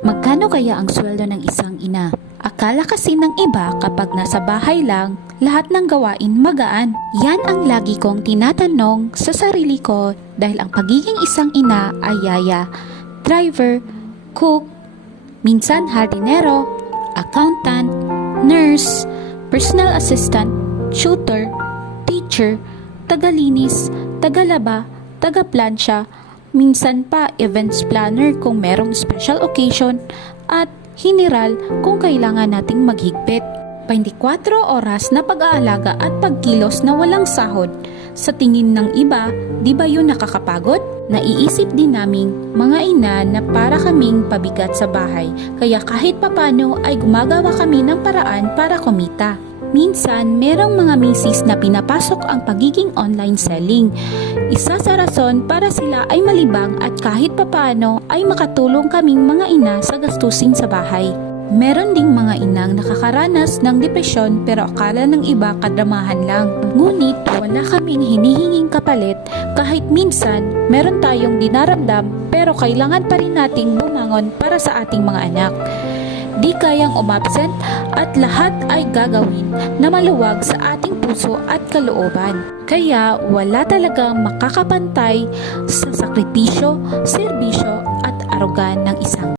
Magkano kaya ang sweldo ng isang ina? Akala kasi ng iba kapag nasa bahay lang, lahat ng gawain magaan. Yan ang lagi kong tinatanong sa sarili ko dahil ang pagiging isang ina ay yaya, driver, cook, minsan hardinero, accountant, nurse, personal assistant, tutor, teacher, tagalinis, tagalaba, tagaplansya, minsan pa events planner kung merong special occasion at general kung kailangan nating maghigpit. 24 oras na pag-aalaga at pagkilos na walang sahod. Sa tingin ng iba, di ba yun nakakapagod? Naiisip din naming mga ina na para kaming pabigat sa bahay, kaya kahit papano ay gumagawa kami ng paraan para kumita. Minsan, merong mga misis na pinapasok ang pagiging online selling. Isa sa rason para sila ay malibang at kahit papaano ay makatulong kaming mga ina sa gastusin sa bahay. Meron ding mga inang nakakaranas ng depresyon pero akala ng iba kadramahan lang. Ngunit wala kaming hinihinging kapalit kahit minsan meron tayong dinaramdam pero kailangan pa rin nating bumangon para sa ating mga anak. Di kayang umabsent at lahat ay gagawin na maluwag sa ating puso at kalooban. Kaya wala talagang makakapantay sa sakripisyo, serbisyo at arugan ng isang